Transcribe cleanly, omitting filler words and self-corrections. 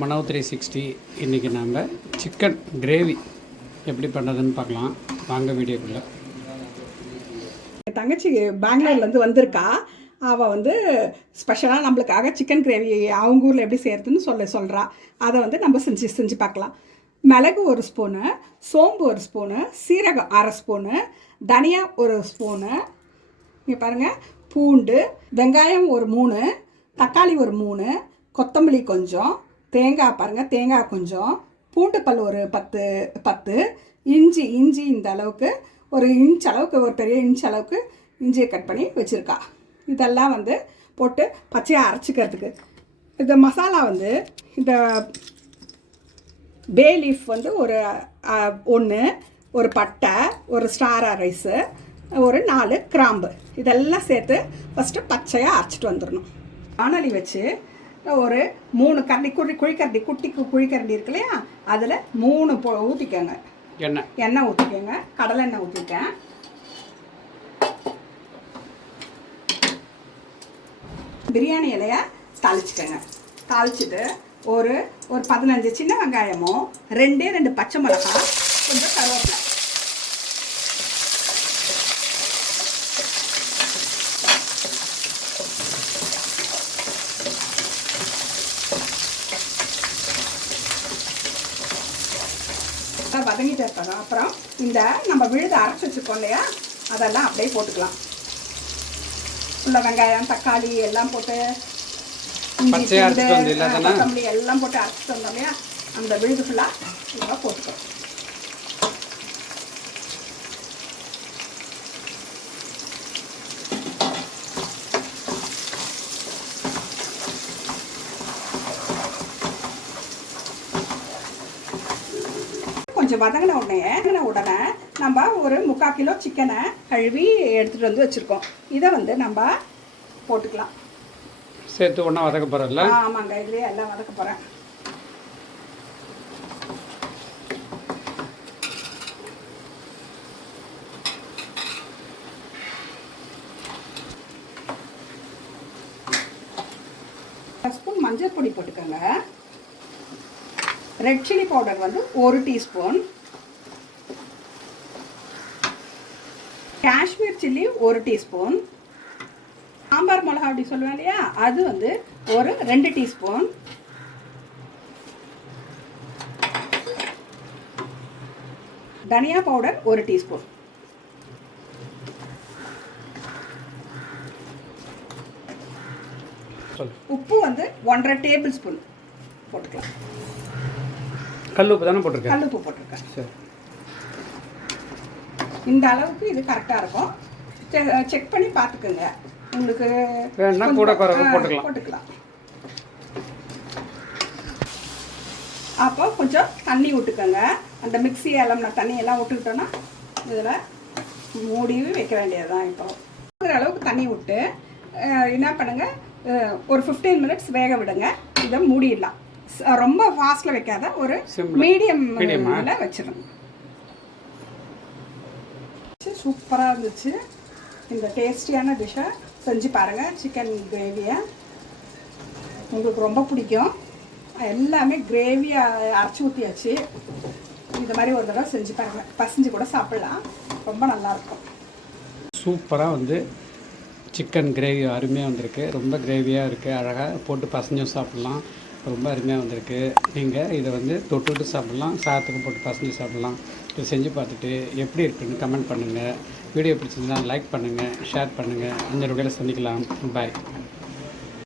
மனோ 360. இன்றைக்கி நம்ம chicken gravy எப்படி பண்ணுறதுன்னு பார்க்கலாம். வாங்க வீடியோக்குள்ளே. தங்கச்சி பெங்களூர்லேருந்து வந்திருக்கா. அவள் வந்து ஸ்பெஷலாக நம்மளுக்காக சிக்கன் கிரேவி அவங்க ஊரில் எப்படி செய்கிறதுன்னு சொல்கிறா. அதை வந்து நம்ம செஞ்சு பார்க்கலாம். மிளகு 1 ஸ்பூனு, சோம்பு 1 ஸ்பூனு, சீரகம் 1/2 ஸ்பூனு, தனியா 1 ஸ்பூனு, இங்கே பாருங்கள், பூண்டு, வெங்காயம் ஒரு 3, தக்காளி ஒரு 3, கொத்தமல்லி கொஞ்சம், தேங்காய் பாருங்கள், தேங்காய் கொஞ்சம், பூண்டு பல் ஒரு 10, இஞ்சி இந்த அளவுக்கு ஒரு இன்ச் அளவுக்கு, ஒரு பெரிய இன்ச் அளவுக்கு இஞ்சியை கட் பண்ணி வச்சுருக்கா. இதெல்லாம் வந்து போட்டு பச்சையாக அரைச்சிக்கிறதுக்கு. இந்த மசாலா வந்து இந்த பே லீஃப் வந்து ஒரு 1, ஒரு பட்டை, ஒரு ஸ்டார் ரைஸு, ஒரு 4 கிராம்பு, இதெல்லாம் சேர்த்து ஃபஸ்ட்டு பச்சையாக அரைச்சிட்டு வந்துடணும். வானலி வச்சு ஒரு 3 கரண்டி குழிக்கரண்டி, குட்டி குழிக்கரண்டி இருக்கு இல்லையா, அதில் 3 ஊற்றிக்கோங்க. எண்ணெய் ஊற்றிக்கோங்க. கடலை எண்ணெய் ஊற்றிட்டேன். பிரியாணி இலையை தாளிச்சுக்கோங்க. தாளிச்சுட்டு ஒரு 15 சின்ன வெங்காயமும் 2 பச்சை மிளகாய், கொஞ்சம் கருவேப்பிலை, வதங்கிட்டு இருக்காங்க. அப்புறம் இந்த நம்ம விழுது அரைச்சி வச்சுருக்கோம் இல்லையா, அதெல்லாம் அப்படியே போட்டுக்கலாம். உள்ள வெங்காயம், தக்காளி எல்லாம் போட்டு, இஞ்சி, கொத்தமல்லி எல்லாம் போட்டு அரைச்சிட்டு வந்தோம் இல்லையா, அந்த விழுது ஃபுல்லாக நம்ம போட்டுக்கிறோம். கொஞ்சம் வதங்கின உடனே நம்ம ஒரு 3/4 கிலோ சிக்கனை கழுவி எடுத்துகிட்டு வந்து வச்சுருக்கோம். இதை வந்து நம்ம போட்டுக்கலாம். சேர்த்து ஒன்றா வதக்க போகிறோம்ல? ஆமாங்க, இதுலேயே எல்லாம் வதக்க போகிறேன். ஸ்பூன் மஞ்சள் பொடி போட்டுக்கோங்க. ரெட் சில்லி பவுடர் வந்து 1 teaspoon, Kashmir chilli 1 teaspoon, sambar மிளகா அப்படி சொல்லுவேன் இல்லையா, அது வந்து ஒரு 2 டீஸ்பூன், தனியா பவுடர் 1 டீஸ்பூன், உப்பு வந்து 1.5 டேபிள் ஸ்பூன் போட்டுக்கலாம். கல்லுப்பு தானே போட்டிருக்கேன்? கல்லுப்பு போட்டிருக்கேன். சரி, இந்த அளவுக்கு இது கரெக்டாக இருக்கும். செக் பண்ணி பார்த்துக்கோங்க. உங்களுக்கு வேணா கூட போட்டுக்கலாம். அப்போ கொஞ்சம் தண்ணி விட்டுக்கோங்க. அந்த மிக்ஸி எல்லாம் தண்ணியெல்லாம் விட்டுக்கிட்டோன்னா இதில் மூடி வைக்க வேண்டியது தான். இப்போ ஒரு அளவுக்கு தண்ணி விட்டு என்ன பண்ணுங்கள், ஒரு 15 மினிட்ஸ் வேக விடுங்க. இதை மூடிடலாம். ரொம்ப ஃபாஸ்ட்டில் வைக்காத, ஒரு மீடியமில் வச்சிடணும். சூப்பராக இருந்துச்சு. இந்த டேஸ்டியான டிஷ்ஷை செஞ்சு பாருங்கள். சிக்கன் கிரேவியை உங்களுக்கு ரொம்ப பிடிக்கும். எல்லாமே கிரேவியாக அரைச்சி ஊற்றியாச்சு. இந்த மாதிரி ஒரு தடவை செஞ்சு பாருங்கள். பசஞ்சு கூட சாப்பிட்லாம். ரொம்ப நல்லாயிருக்கும். சூப்பராக வந்து சிக்கன் கிரேவி அருமையாக வந்திருக்கு. ரொம்ப கிரேவியாக இருக்குது. அழகாக போட்டு பசஞ்சும் சாப்பிட்லாம். ரொம்ப அருமையாக வந்திருக்கு. நீங்கள் இதை வந்து தொட்டுட்டு சாப்பிட்லாம், சாதத்துக்கு போட்டு பசஞ்சு சாப்பிட்லாம். இதை செஞ்சு பார்த்துட்டு எப்படி இருக்குன்னு கமெண்ட் பண்ணுங்கள். வீடியோ பிடிச்சிருந்தா லைக் பண்ணுங்கள், ஷேர் பண்ணுங்கள். அந்த வீடியோவில் சந்திக்கலாம். பாய்.